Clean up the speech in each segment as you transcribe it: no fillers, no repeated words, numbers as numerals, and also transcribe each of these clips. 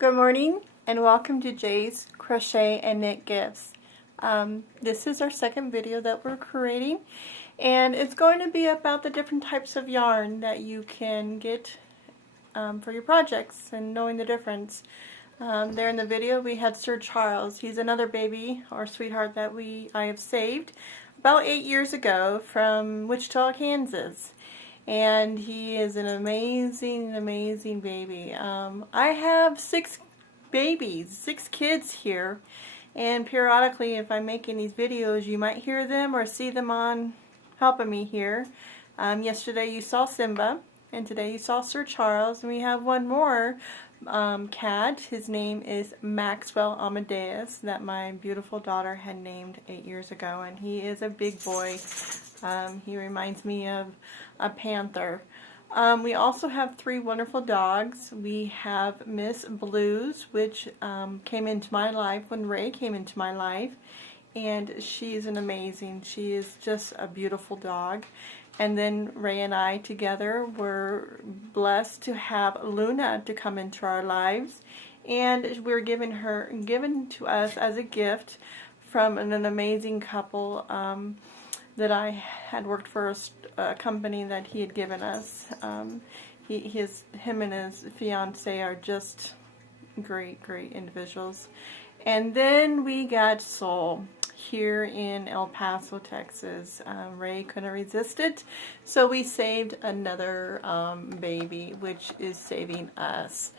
Good morning and welcome to Jay's Crochet and Knit Gifts. This is our second video that we're creating, and it's going to be about the different types of yarn that you can get for your projects and knowing the difference. There in the video we had Sir Charles. He's another baby or sweetheart that I have saved about 8 years ago from Wichita, Kansas. And he is an amazing baby. I have 6 kids here, and periodically if I'm making these videos you might hear them or see them on helping me here. Yesterday you saw Simba, and today you saw Sir Charles, and we have one more cat. His name is Maxwell Amadeus, that my beautiful daughter had named 8 years ago, and he is a big boy. He reminds me of a panther. We also have 3 wonderful dogs. We have Miss Blues, which came into my life when Ray came into my life, and she is just a beautiful dog. And then Ray and I together were blessed to have Luna to come into our lives, and we're given to us as a gift from an amazing couple that I had worked for a company that he had given us. Him and his fiance are just great individuals. And then we got Soul here in El Paso, Texas. Ray couldn't resist it, so we saved another baby, which is saving us.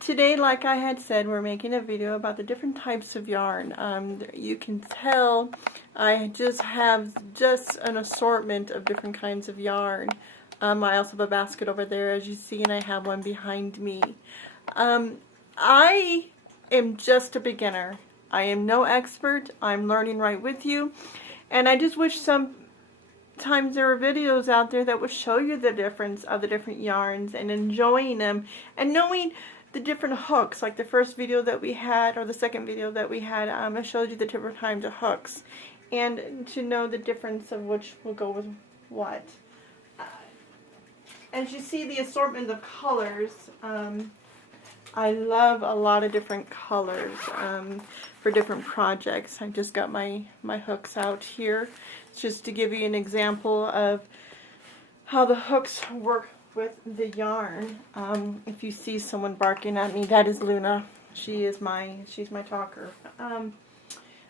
Today, like I had said, we're making a video about the different types of yarn. You can tell I just have an assortment of different kinds of yarn. I also have a basket over there, as you see, and I have one behind me. I am just a beginner. I am no expert. I'm learning right with you, and I just wish sometimes there are videos out there that would show you the difference of the different yarns and enjoying them and knowing the different hooks, like the first video that we had, or the second video that we had. I showed you the different kinds of hooks, and to know the difference of which will go with what. As you see, the assortment of colors, I love a lot of different colors for different projects. I just got my hooks out here just to give you an example of how the hooks work with the yarn. If you see someone barking at me, that is Luna. She's my talker.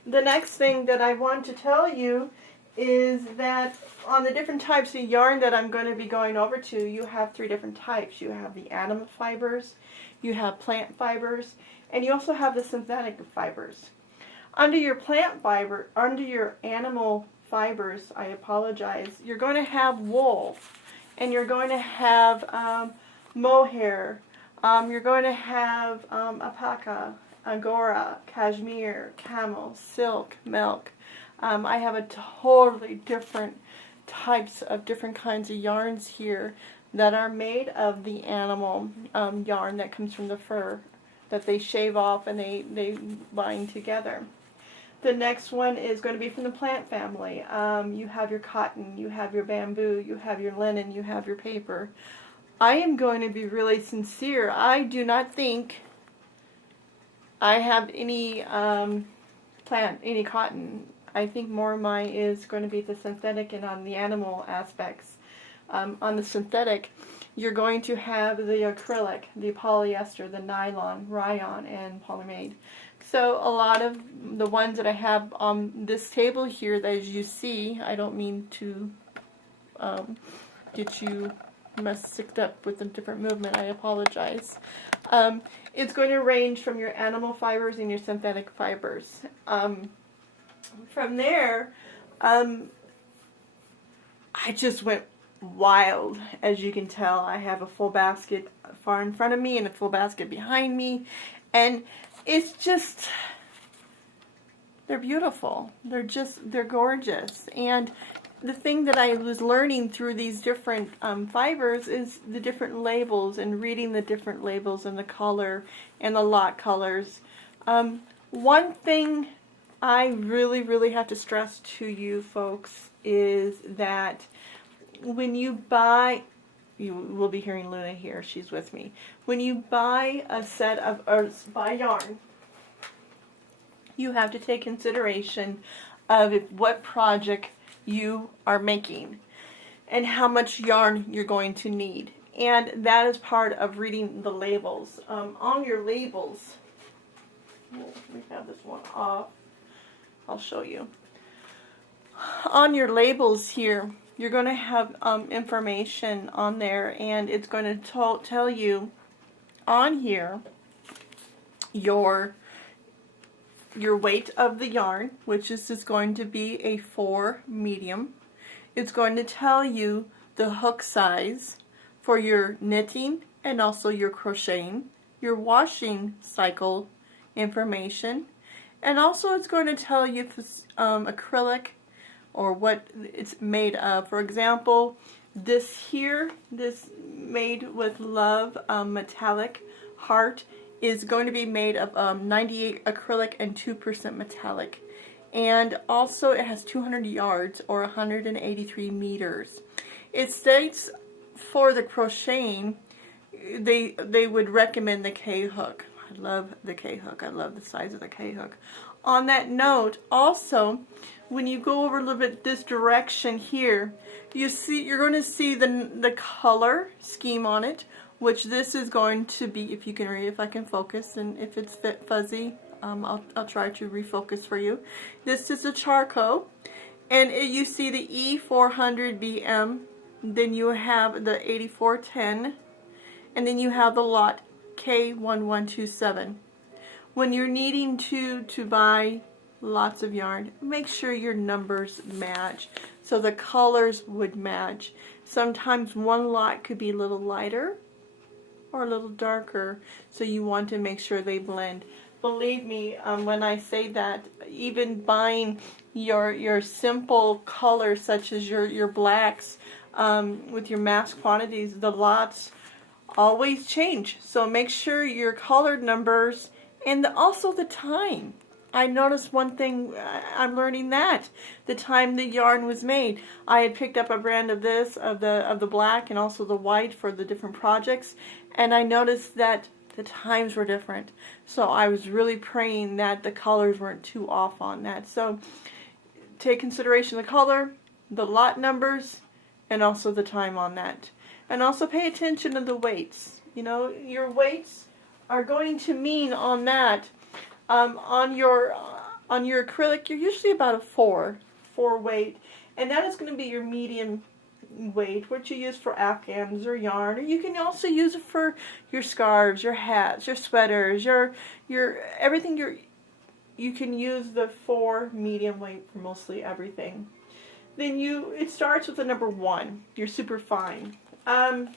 The next thing that I want to tell you is that on the different types of yarn that I'm going to be going over to, you have 3 different types. You have the animal fibers, you have plant fibers, and you also have the synthetic fibers. Under your animal fibers, I apologize, you're going to have wool, and you're going to have mohair, you're going to have alpaca, angora, cashmere, camel, silk, milk. I have a totally different types of different kinds of yarns here that are made of the animal yarn that comes from the fur that they shave off and they bind together. The next one is going to be from the plant family. You have your cotton, you have your bamboo, you have your linen, you have your paper. I am going to be really sincere. I do not think I have any any cotton. I think more of mine is going to be the synthetic and on the animal aspects. On the synthetic, you're going to have the acrylic, the polyester, the nylon, rayon, and polyamide. So a lot of the ones that I have on this table here, that as you see, I don't mean to get you messed up with a different movement, I apologize. It's going to range from your animal fibers and your synthetic fibers. From there, I just went wild. As you can tell, I have a full basket far in front of me and a full basket behind me, and it's just, they're beautiful. They're gorgeous. And the thing that I was learning through these different fibers is the different labels, and reading the different labels and the color and the lot colors. One thing I really have to stress to you folks is that when you buy you will be hearing Luna here. She's with me. When you buy a set of, or buy yarn, you have to take consideration of what project you are making and how much yarn you're going to need. And that is part of reading the labels. On your labels, we have this one off. I'll show you. On your labels here, you're going to have information on there, and it's going to tell you on here your weight of the yarn, which is going to be a 4 medium. It's going to tell you the hook size for your knitting and also your crocheting, your washing cycle information, and also it's going to tell you if it's acrylic or what it's made of. For example, this here, this Made with Love metallic heart is going to be made of 98 acrylic and 2% metallic. And also it has 200 yards or 183 meters. It states for the crocheting, they would recommend the K-hook. I love the K-hook. I love the size of the K-hook. On that note, also, when you go over a little bit this direction here, you're going to see the color scheme on it, which this is going to be, if you can read, if I can focus, and if it's fuzzy, I'll try to refocus for you. This is a charcoal, and you see the E400BM, then you have the 8410, and then you have the lot K1127. When you're needing to buy lots of yarn, make sure your numbers match, so the colors would match. Sometimes one lot could be a little lighter or a little darker, so you want to make sure they blend. Believe me, when I say that, even buying your simple colors such as your blacks with your mass quantities, the lots always change. So make sure your colored numbers and also the time. I noticed one thing, I'm learning that the time the yarn was made. I had picked up a brand of this, of the black and also the white for the different projects, and I noticed that the times were different. So I was really praying that the colors weren't too off on that. So take consideration the color, the lot numbers, and also the time on that. And also pay attention to the weights. You know, your weights are going to mean on that, on your acrylic, you're usually about a 4 weight, and that is going to be your medium weight, which you use for afghans or yarn, or you can also use it for your scarves, your hats, your sweaters, your everything. You can use the 4 medium weight for mostly everything. Then it starts with the number 1. You're super fine. Let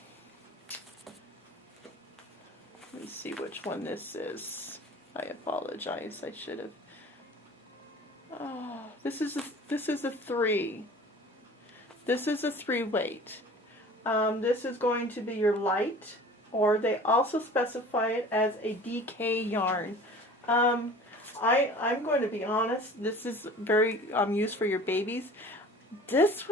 me see which one this is. I apologize. I should have. Oh, this is a 3. This is a 3 weight. This is going to be your light, or they also specify it as a DK yarn. I'm going to be honest. This is very used for your babies. It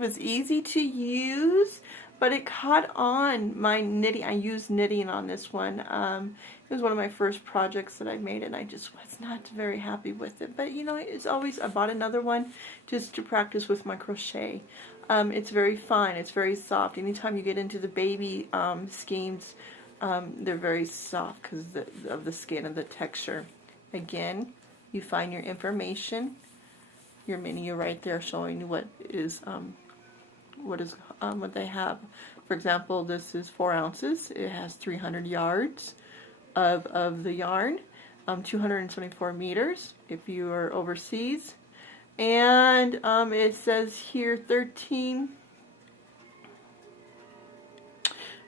was easy to use, but it caught on my knitting. I used knitting on this one. It was one of my first projects that I made, and I just was not very happy with it. But you know, it's always, I bought another one just to practice with my crochet. It's very fine. It's very soft. Anytime you get into the baby schemes, they're very soft because of the skin and the texture. Again, you find your information, your menu right there showing you what they have. For example, this is 4 ounces. It has 300 yards of the yarn, 274 meters if you are overseas, and it says here 13,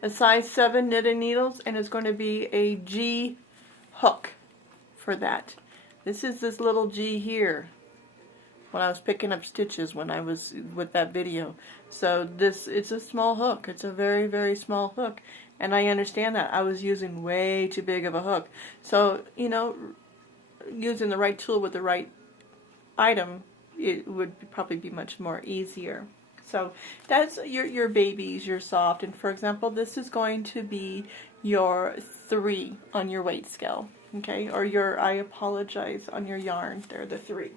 a size 7 knitting needles, and it's going to be a G hook for that. This is this little G here when I was picking up stitches when I was with that video. So it's a small hook. It's a very, very small hook. And I understand that. I was using way too big of a hook. So, you know, using the right tool with the right item, it would probably be much more easier. So that's your babies, your soft. And for example, this is going to be your 3 on your weight scale. Okay, or your, I apologize, on your yarn. They're the 3.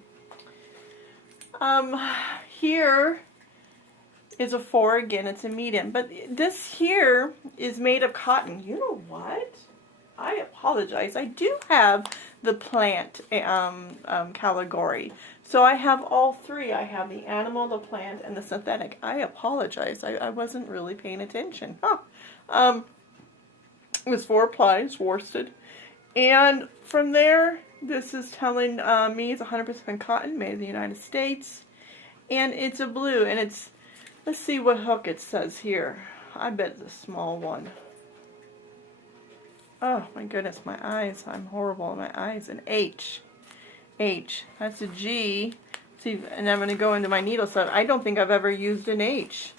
Here is a 4 again. It's a medium, but this here is made of cotton. You know what? I apologize. I do have the plant category. So I have all 3. I have the animal, the plant, and the synthetic. I apologize. I wasn't really paying attention. Huh. It was 4 plies, worsted. And from there, this is telling me it's 100% cotton, made in the United States. And it's a blue, and it's, let's see what hook it says here. I bet it's a small one. Oh my goodness, my eyes. I'm horrible in my eyes. An H. H. That's a G. See, and I'm going to go into my needle set. I don't think I've ever used an H.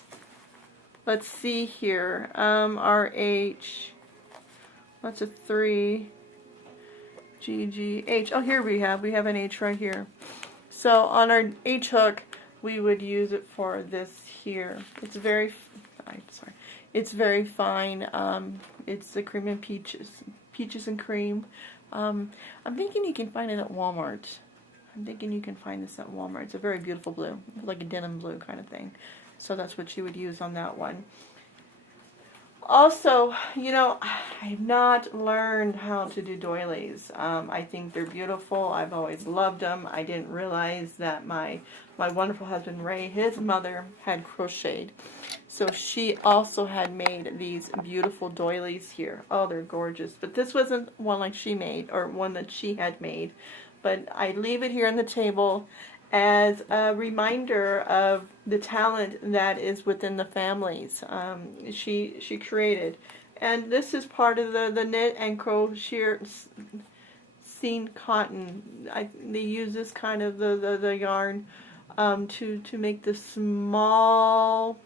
Let's see here. RH. That's a 3. G, G, H. Oh, here we have an H right here. So on our H hook, we would use it for this here. It's very, sorry. It's very fine. It's the cream and peaches and cream. I'm thinking you can find it at Walmart. I'm thinking you can find this at Walmart. It's a very beautiful blue, like a denim blue kind of thing. So that's what you would use on that one. Also, you know, I've not learned how to do doilies. I think they're beautiful. I've always loved them. I didn't realize that my wonderful husband Ray, his mother, had crocheted. So she also had made these beautiful doilies here. Oh, they're gorgeous. But this wasn't one like she made, or one that she had made. But I leave it here on the table as a reminder of the talent that is within the families. She created. And this is part of the knit and crochet seam cotton. They use this kind of the yarn to make the small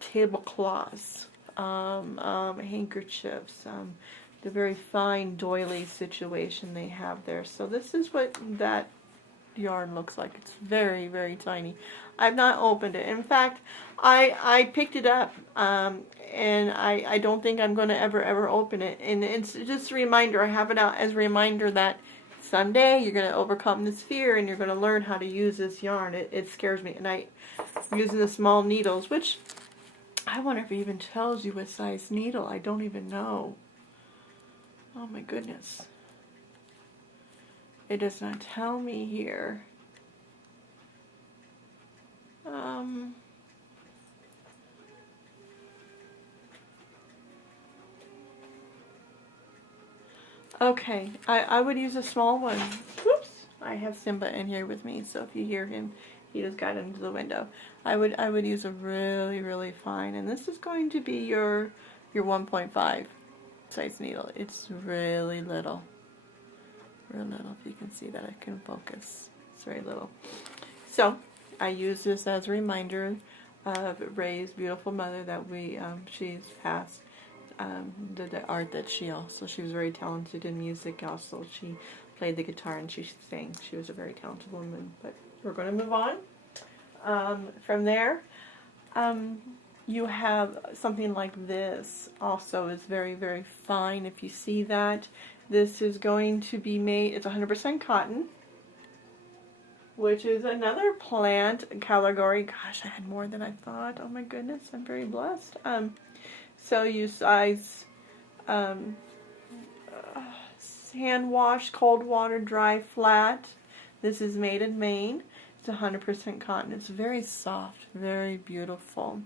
tablecloths, handkerchiefs, the very fine doily situation they have there. So this is what that yarn looks like. It's very, very tiny. I've not opened it. In fact, I picked it up, and I don't think I'm going to ever open it. And it's just a reminder. I have it out as a reminder that someday you're going to overcome this fear and you're going to learn how to use this yarn. It scares me. And I'm using the small needles, which I wonder if it even tells you what size needle. I don't even know. Oh my goodness. It does not tell me here. Okay, I would use a small one. Whoops! I have Simba in here with me, so if you hear him, he just got into the window. I would use a really, really fine, and this is going to be your 1.5 size needle. It's really little. Real little, if you can see that. I can focus. It's very little. So I use this as a reminder of Ray's beautiful mother that she's passed. The art that she was very talented in music. Also, she played the guitar and she sang. She was a very talented woman. But we're going to move on. From there, you have something like this. Also, is very, very fine. If you see that. This is going to be made, it's 100% cotton, which is another plant category. Gosh, I had more than I thought. Oh my goodness, I'm very blessed. So you size hand wash, cold water, dry, flat. This is made in Maine. It's 100% cotton. It's very soft, very beautiful.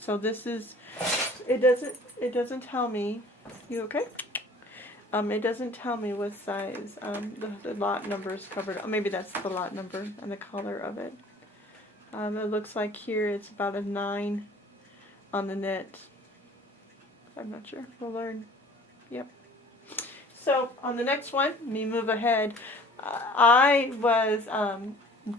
So this is, it doesn't tell me, you okay? It doesn't tell me what size. The lot number is covered. Oh, maybe that's the lot number and the color of it. It looks like here it's about a 9 on the knit. I'm not sure. We'll learn. Yep. So on the next one, let me move ahead. I was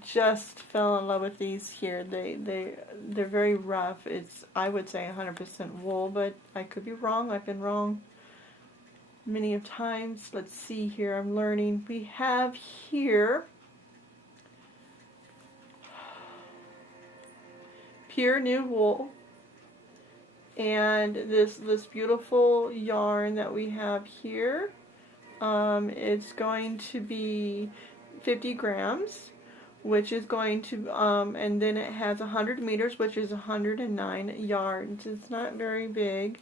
just fell in love with these here. They're very rough. It's, I would say, 100% wool, but I could be wrong. I've been wrong many of times. Let's see here. I'm learning. We have here pure new wool. And this beautiful yarn that we have here, it's going to be 50 grams, which is going to, and then it has 100 meters, which is 109 yards. It's not very big.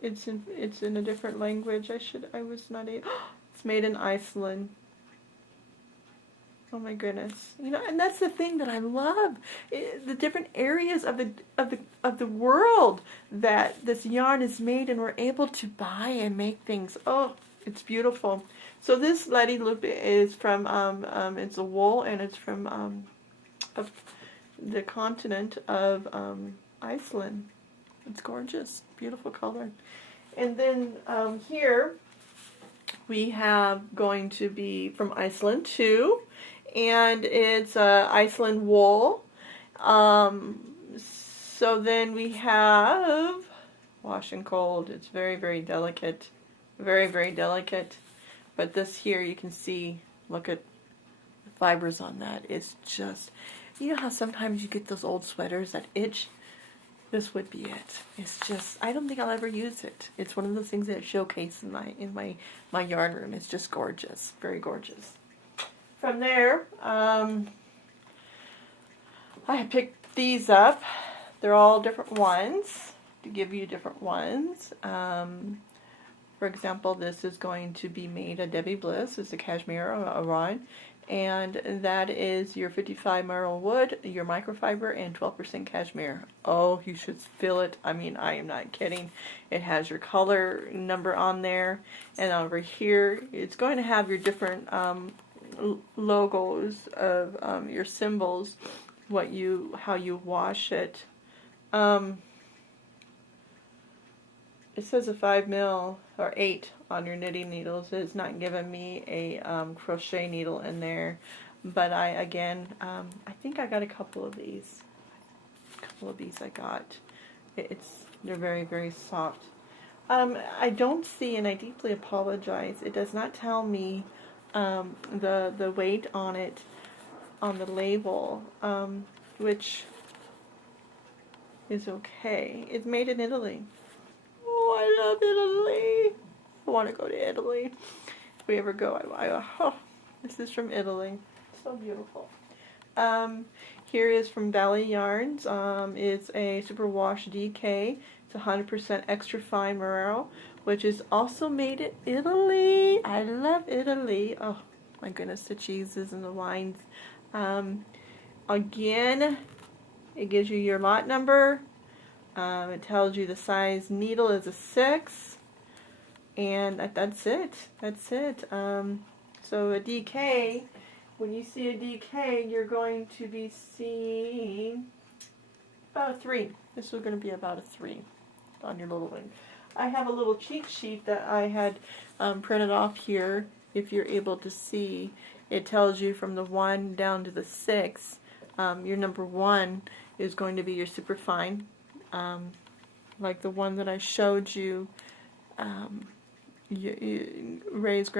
It's in a different language. I was not able. It's made in Iceland. Oh my goodness! You know, and that's the thing that I love, the different areas of the world that this yarn is made, and we're able to buy and make things. Oh, it's beautiful. So this Lady Loop is from it's a wool, and it's from the continent of Iceland. It's gorgeous, beautiful color. And then here we have going to be from Iceland too. And it's Iceland wool. So then we have wash and cold. It's very, very delicate. Very, very delicate. But this here, you can see, look at the fibers on that. It's just, you know how sometimes you get those old sweaters that itch? This would be it. It's just, I don't think I'll ever use it. It's one of those things that I showcase in my yarn room. It's just gorgeous. Very gorgeous. From there, I picked these up. They're all different ones, to give you different ones. For example, this is going to be made of Debbie Bliss. It's a cashmere Aran, and that is your 55 marl wood, your microfiber, and 12% cashmere. Oh, you should feel it. I mean, I am not kidding. It has your color number on there, and over here, it's going to have your different logos of your symbols, how you wash it. It says a 5 mil or 8 on your knitting needles. It's not giving me a crochet needle in there, but I think I got a couple of these. I got. They're very, very soft. I don't see, and I deeply apologize, it does not tell me the weight on it on the label, which is okay. It's made in Italy. Oh, I love Italy. I want to go to Italy. If we ever go, oh, this is from Italy. So beautiful. Here is from Valley Yarns. It's a Superwash DK. It's 100% extra fine merino, which is also made in Italy. I love Italy. Oh my goodness, the cheeses and the wines. Again, it gives you your lot number. It tells you the size needle is a 6, and that's it. That's it. So a DK, when you see a DK, you're going to be seeing about a 3. This is going to be about a 3 on your little one. I have a little cheat sheet that I had printed off here. If you're able to see, it tells you from the 1 down to the 6. Your number 1 is going to be your super fine. Like the one that I showed you, Ray's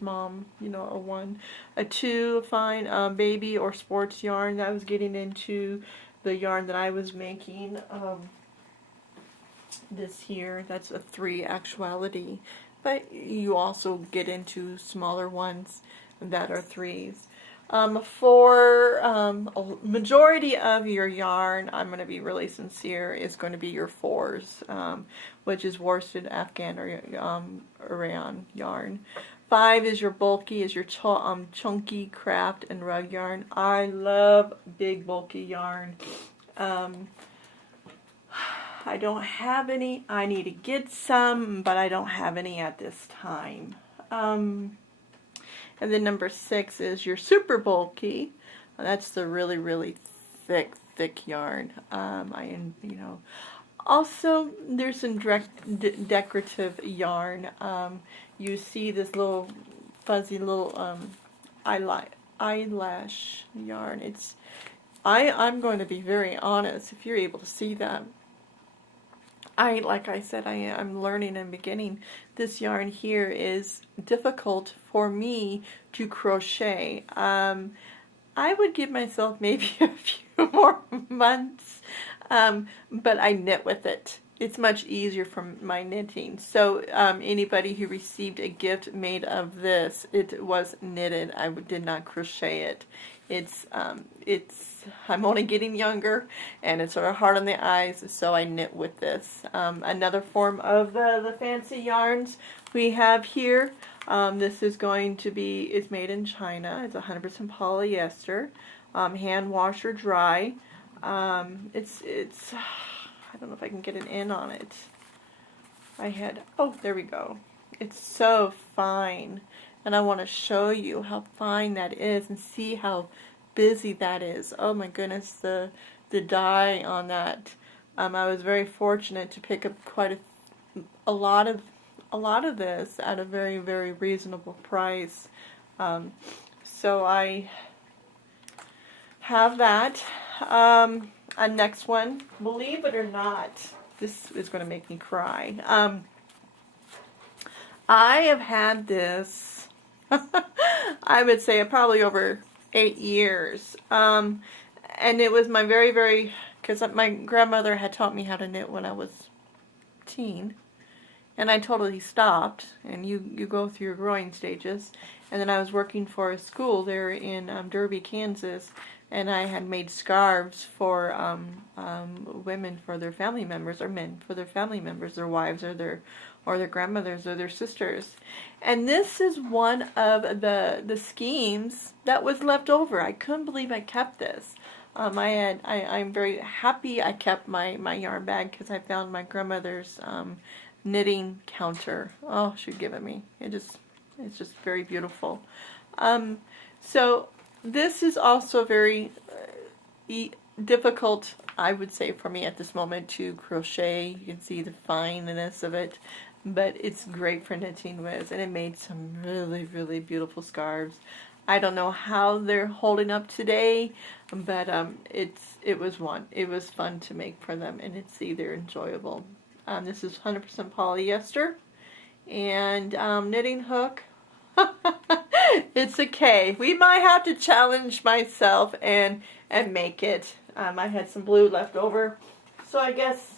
mom, you know, a 1. A 2, fine, baby or sports yarn. That was getting into the yarn that I was making. This here, that's a 3 actuality. But you also get into smaller ones that are 3s. For a majority of your yarn, I'm going to be really sincere, is going to be your 4s, which is worsted, Afghan, or Iran yarn. 5 is your bulky, is your chunky craft and rug yarn. I love big bulky yarn. I don't have any. I need to get some, but I don't have any at this time. And then number 6 is your super bulky. That's the really, really thick yarn. Also there's some decorative yarn. You see this little fuzzy little eyelash yarn. I'm going to be very honest. If you're able to see that, like I said, I'm learning and beginning. This yarn here is difficult for me to crochet. I would give myself maybe a few more months, but I knit with it. It's much easier from my knitting. So anybody who received a gift made of this, it was knitted. I did not crochet it. I'm only getting younger, and it's sort of hard on the eyes, so I knit with this. Another form of the fancy yarns we have here. This is going to be, it's made in China. It's 100% polyester, hand wash or dry. It's I don't know if I can get an in on it. Oh, there we go. It's so fine. And I want to show you how fine that is and see how busy that is. Oh my goodness, the dye on that. I was very fortunate to pick up quite a lot of this at a very, very reasonable price. So I have that. A next one, believe it or not, this is going to make me cry. I have had this, I would say probably over 8 years. And it was my very, because my grandmother had taught me how to knit when I was teen. And I totally stopped, and you go through your growing stages. And then I was working for a school there in Derby, Kansas, and I had made scarves for women for their family members, or men for their family members, their wives or their grandmothers or their sisters. And this is one of the schemes that was left over. I couldn't believe I kept this. I'm very happy I kept my yarn bag because I found my grandmother's knitting counter. Oh, she'd given me. It's just very beautiful. So this is also very difficult, I would say, for me at this moment to crochet. You can see the fineness of it, but it's great for knitting with, and it made some really, really beautiful scarves. I don't know how they're holding up today, but it was fun to make for them, and they're enjoyable. This is 100% polyester, and knitting hook. It's okay. We might have to challenge myself and make it. I had some blue left over, so I guess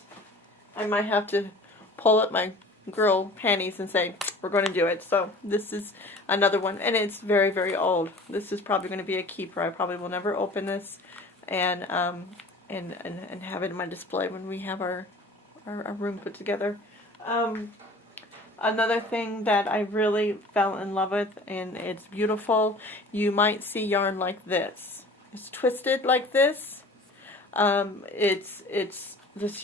I might have to pull up my girl panties and say we're going to do it. So this is another one, and it's very, very old. This is probably going to be a keeper. I probably will never open this and have it in my display when we have our room put together. Another thing that I really fell in love with, and it's beautiful, you might see yarn like this. It's twisted like this. This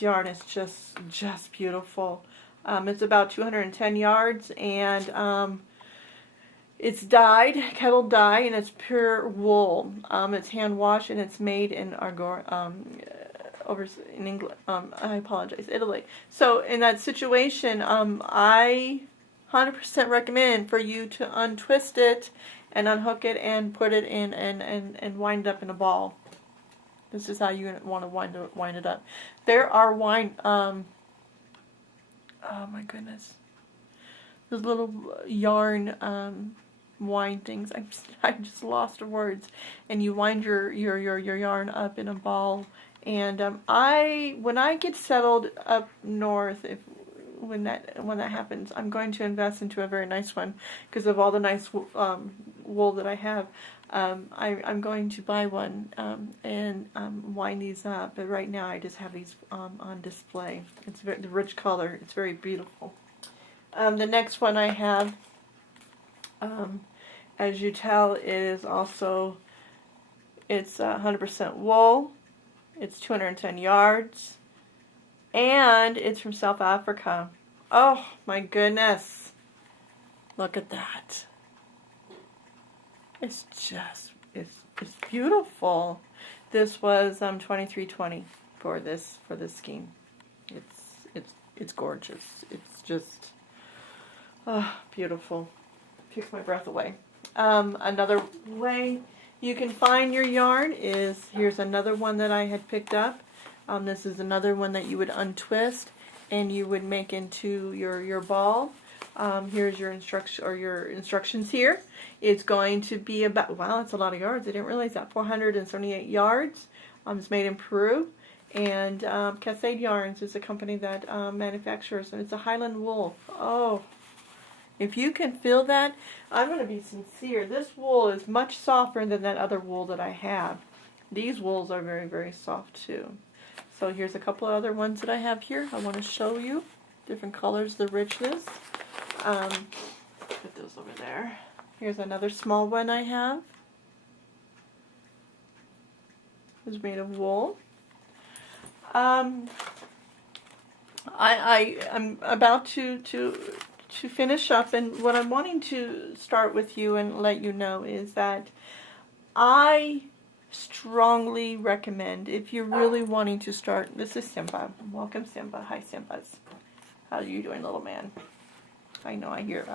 yarn is just beautiful. It's about 210 yards, and it's dyed, kettle dye, and it's pure wool. It's hand washed, and it's made in over in England, I apologize, Italy. So in that situation, I 100% recommend for you to untwist it and unhook it and put it in and wind up in a ball. This is how you want to wind it up. There are oh my goodness, those little yarn wind things. I'm just lost for words. And you wind your yarn up in a ball. And when I get settled up north, when that happens, I'm going to invest into a very nice one because of all the nice wool that I have. I'm going to buy one and wind these up. But right now, I just have these on display. It's the rich color. It's very beautiful. The next one I have, as you tell, is also it's 100% wool. It's 210 yards, and it's from South Africa. Oh my goodness, look at that. It's beautiful. This was $23.20 for this scheme. It's gorgeous. It's just beautiful. Takes my breath away. Another way you can find your yarn is, here's another one that I had picked up. This is another one that you would untwist and you would make into your ball. Here's your instructions here. It's going to be about, wow, that's a lot of yards. I didn't realize that. 478 yards. It's made in Peru. And Cascade Yarns is a company that manufactures, and it's a Highland wool. Oh, if you can feel that, I'm going to be sincere. This wool is much softer than that other wool that I have. These wools are very, very soft too. So here's a couple of other ones that I have here. I want to show you different colors, the richness. Put those over there. Here's another small one I have. It's made of wool. I'm about to finish up, and what I'm wanting to start with you and let you know is that I strongly recommend, if you're really wanting to start, this is Simba. Welcome, Simba. Hi, Simbas. How are you doing, little man? I know, I hear.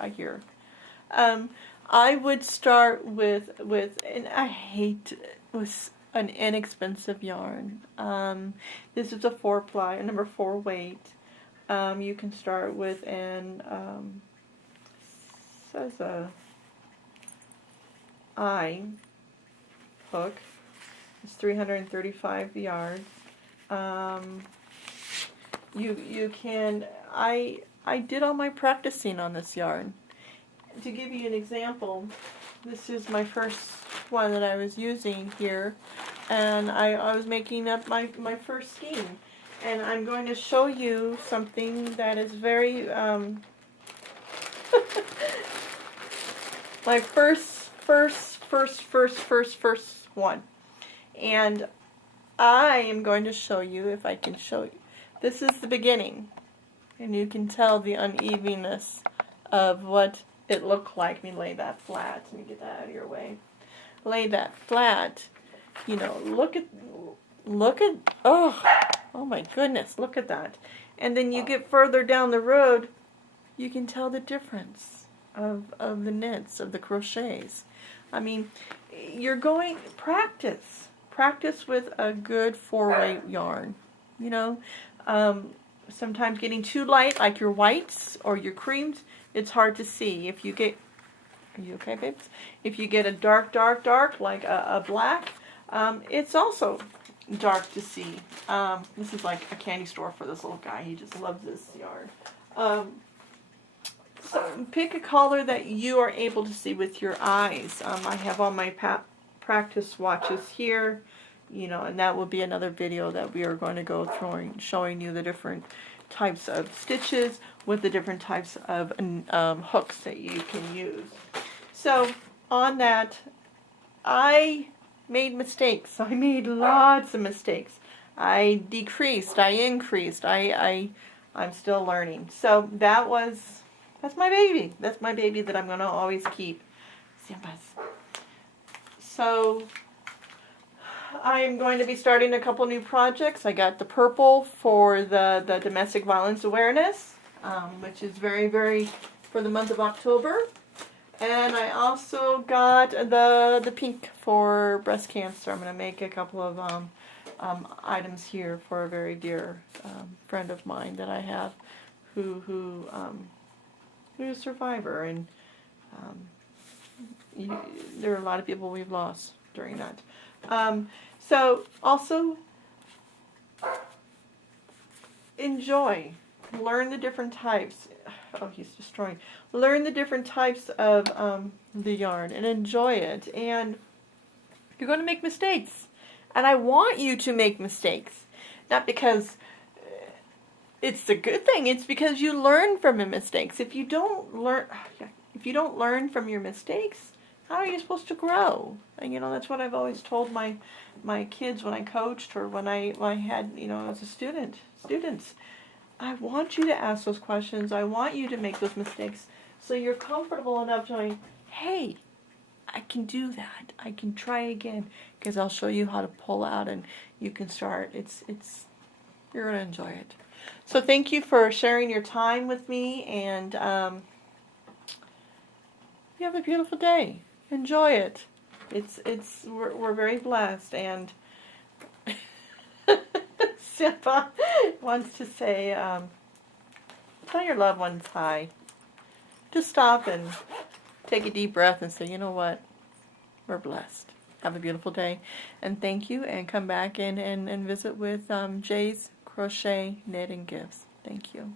I would start with, and I hate, with an inexpensive yarn. This is a 4-ply, a number 4 weight. You can start with an, says a eye hook. It's 335 yards. You can, I did all my practicing on this yarn. To give you an example, this is my first one that I was using here, and I was making up my first skein. And I'm going to show you something that is very, my first one. And I am going to show you, if I can show you. This is the beginning. And you can tell the unevenness of what it looked like. Let me lay that flat. Let me get that out of your way. Lay that flat. You know, look at, oh my goodness, look at that. And then you get further down the road, you can tell the difference of the knits, of the crochets. I mean, you're going, practice with a good 4-weight yarn. You know, sometimes getting too light, like your whites or your creams, it's hard to see. If you get, are you okay, babes? If you get a dark, like a black, it's also dark to see. This is like a candy store for this little guy. He just loves this yarn. So pick a color that you are able to see with your eyes. I have all my practice swatches here, you know, and that will be another video that we are going to go through, showing you the different types of stitches with the different types of hooks that you can use. So on that, I made mistakes. I made lots of mistakes. I decreased, I increased, I'm still learning. So that's my baby. That's my baby that I'm going to always keep. So I am going to be starting a couple new projects. I got the purple for the domestic violence awareness, which is very, very, for the month of October. And I also got the pink for breast cancer. I'm going to make a couple of items here for a very dear friend of mine that I have who's a survivor. And there are a lot of people we've lost during that. So also enjoy. Learn the different types. Oh, he's destroying. Learn the different types of the yarn and enjoy it. And you're going to make mistakes. And I want you to make mistakes. Not because it's a good thing. It's because you learn from your mistakes. If you don't learn from your mistakes, how are you supposed to grow? And you know, that's what I've always told my kids when I coached, or when I had, you know, as a students. I want you to ask those questions. I want you to make those mistakes so you're comfortable enough knowing, hey, I can do that. I can try again, because I'll show you how to pull out and you can start. You're going to enjoy it. So thank you for sharing your time with me, and you have a beautiful day. Enjoy it. We're very blessed, and Simba wants to say, tell your loved ones hi. just stop and take a deep breath and say, you know what, we're blessed. Have a beautiful day, and thank you, and come back and visit with Jay's Crochet, Knit, and Gifts. Thank you.